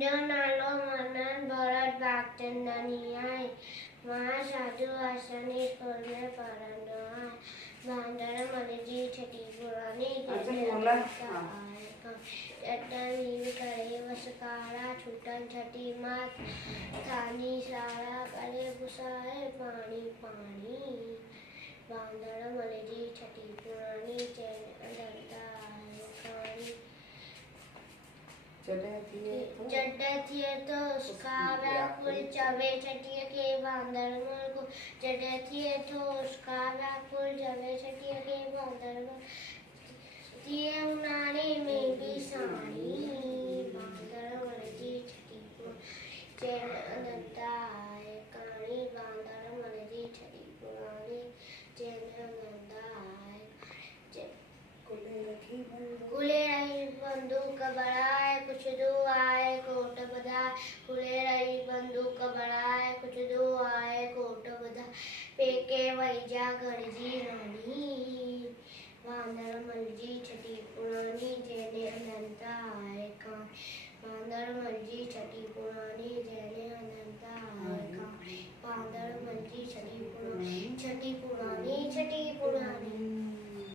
जो नालो मनन भरत भागचंदनी आए वहाँ साधु आसनी स्कूल में पढ़नो आए बांदर मन जी छठी पुरानी चट्टानी करे वसकारा छूटन छठी मात थानी सारा करे गुसाए पानी पानी बांदर मन जी छठी पुरानी चैन अनंता कहानी जड्डे थिए तो उसका व्याकुल चवे छठिय के बांदर मन को जड्डे थिए तो उसका व्याकुल चवे छठिय के बांदर मन थिए उनानी में भी सानी बांदर मन जी छठी पुरानी चैन अनंता कहानी बांदर मन जी छठी पुरानी चैन अनंता कुले रही बंदूक बढ़ाए कुछ दो आए कोट बधाए कुले रही बंदूक बढ़ाए कुछ दो आए कोट बधाए पेके वैजा गणजी